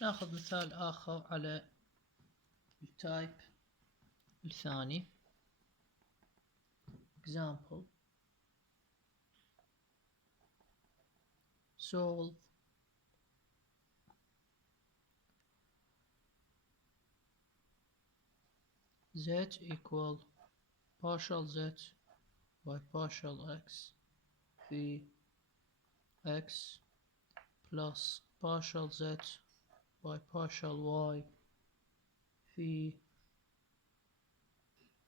ناخذ مثال آخر على التايب الثاني. example solve z equal partial z by partial x في x plus partial z by partial y في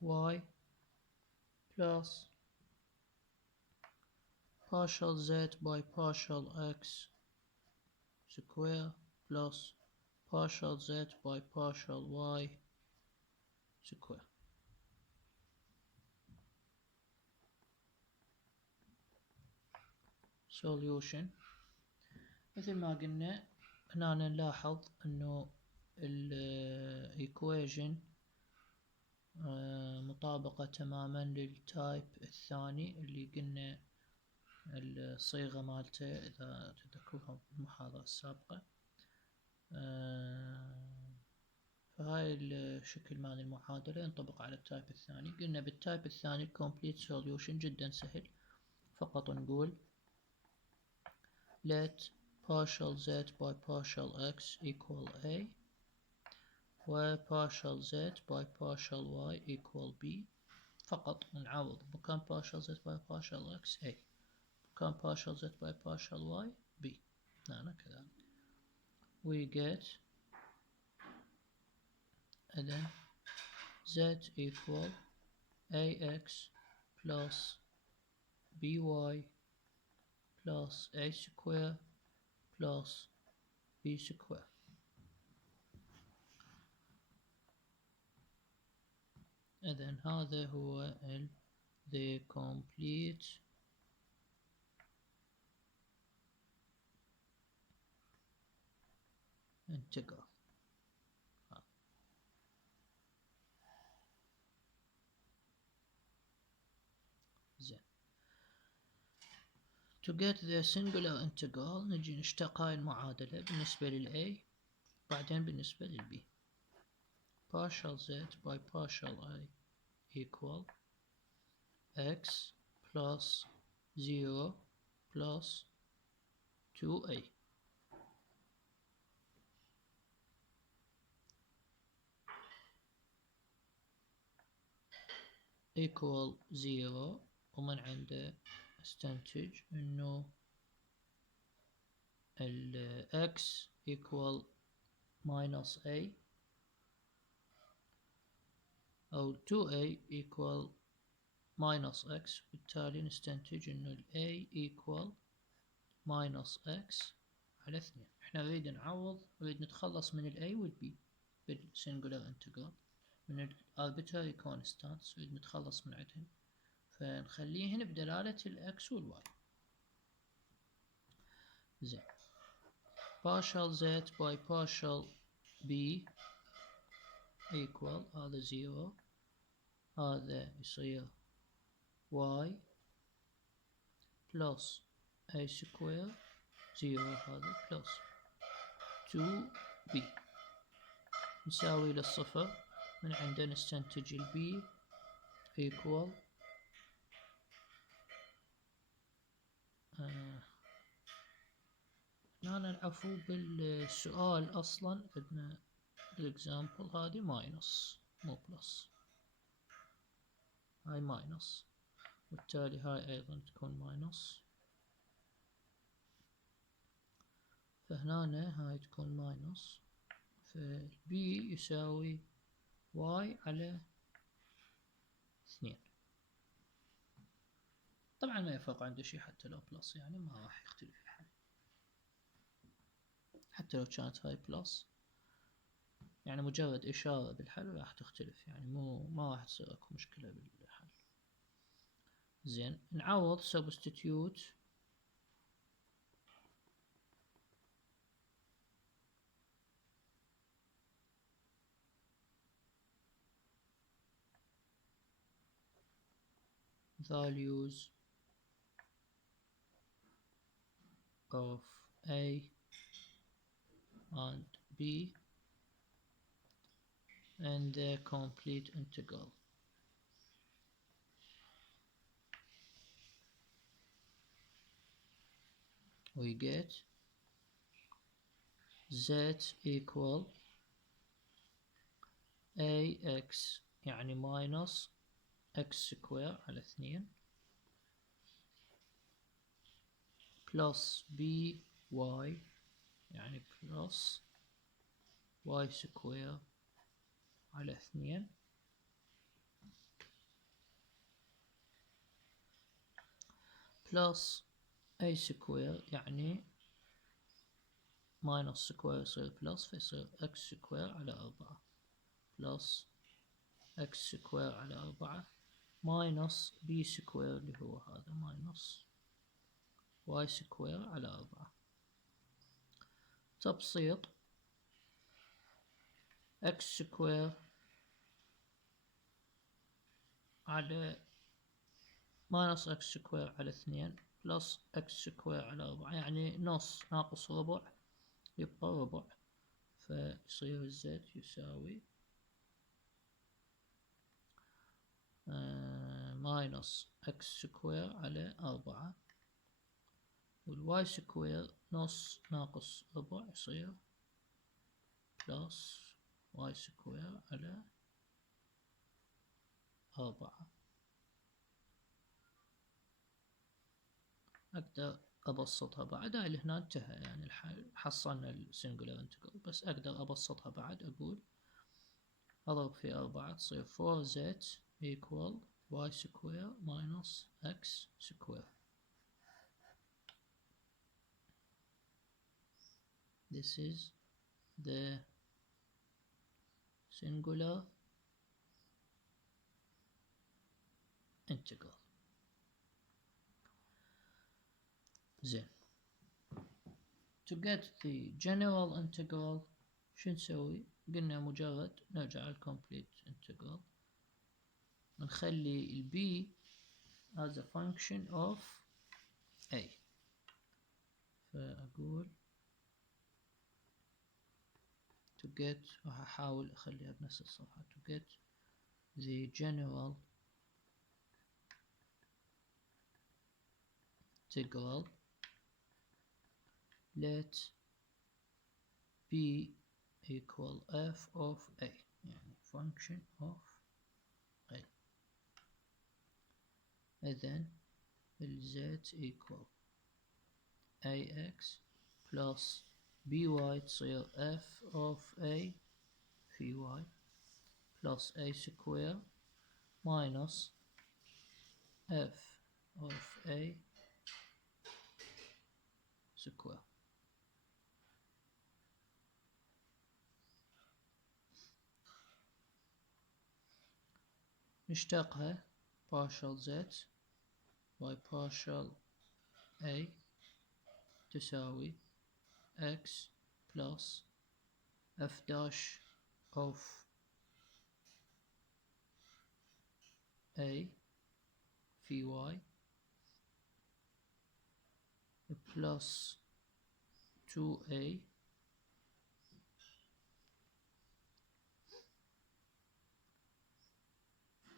y plus partial z by partial x square plus partial z by partial y square. solution. مثل ما قلنا هنا نلاحظ انه equation مطابقة تماما للتايب الثاني اللي قلنا الصيغة مالته إذا تذكرها بالمحاضرة السابقة. فهاي الشكل مال المعادلة ينطبق على التايب الثاني. قلنا بالتايب الثاني complete solution جدا سهل، فقط نقول let partial z by partial x equal a و partial z by partial y equal b. فقط نعوض مكان partial z by partial x a، مكان partial z by partial y b. هنا كذلك we get then z equal ax plus by plus a square plus b square. إذن هذا هو the complete integral. زين. to get the singular integral نجي نشتق هاي المعادلة بالنسبة لل A بعدين بالنسبة لل B. partial z by partial I equal x plus 0 plus 2a equal 0، ومن عنده استنتج انه ال x equal minus a او 2a equal minus x، بالتالي نستنتج انه ال a equal minus x على 2. احنا نريد نعوض، نريد نتخلص من ال a وال b بالسنجولار انتجرال من ال arbitrary constants، نريد نتخلص من عندهن، فنخليهن بدلالة ال x وال y. زين. partial z by partial b equal هذا 0، هذا يصير y plus a square 0 هذا plus 2b نساوي للصفر، من عنده نستنتج ال b equal هنا العفو بالسؤال اصلا عندنا الاكزامبل هذه ماينس مو بلس، هاي ماينس، وبالتالي هاي ايضا تكون ماينس، فهنا هاي تكون ماينس، فالبي يساوي واي على 2. طبعا ما يفرق عنده شي حتى لو بلس، يعني ما راح يختلف الحل حتى لو كانت هاي بلس، يعني مجرد إشارة بالحل راح تختلف، يعني ما راح تصير اكو مشكلة بالحل. زين، نعوض substitute values of a and b and the complete integral. We get z equal ax يعني minus x square على 2 plus by يعني plus y square على 2 plus a square يعني minus square يصير plus فيصير x square على 4 plus x square على 4 minus b square اللي هو هذا minus y square على 4 تبسيط x square على minus x square على 2 plus x square على 4 يعني نص ناقص ربع يبقى ربع فيصير الزد يساوي minus x square على 4 والواي سكوير نص ناقص ربع يصير بلس واي سكوير على 4. أقدر أبسطها بعد هاي هنا انتهى يعني الحل حصلنا السنجولار انتجرال بس أقدر أبسطها بعد أقول أضرب في 4 تصير 4z equal y square minus x square. This is the singular integral. زين to get the general integral شو نسوي؟ قلنا مجرد نرجع على complete integral نخلي ال b as a function of a فأقول to get راح أحاول أخليها بنفس الصفحة to get the general integral let b equal f of a يعني function of a إذن z equal ax plus by تصير f of a في y plus a square minus f of a square. نشتقها partial z by partial a تساوي x plus f dash of a في y plus 2a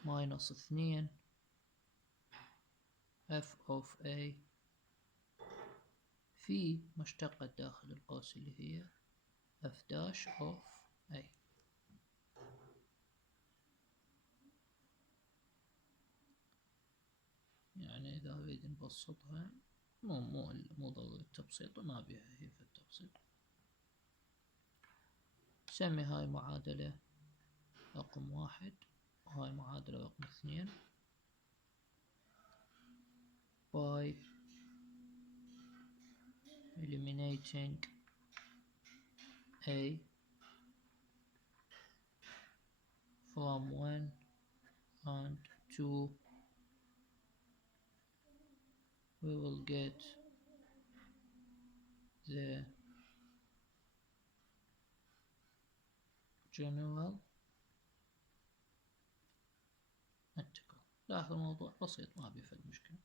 minus 2 f of a في مشتقة داخل القوس اللي هي f dash of a. يعني إذا أريد نبسطها مو ضروري التبسيط ما بيها هي في التبسيط. سمي هاي معادلة رقم 1 وهاي معادلة رقم 2 by eliminating a from 1 and 2 we will get the general integral. لاحظ الموضوع بسيط ما بيفيد مشكلة.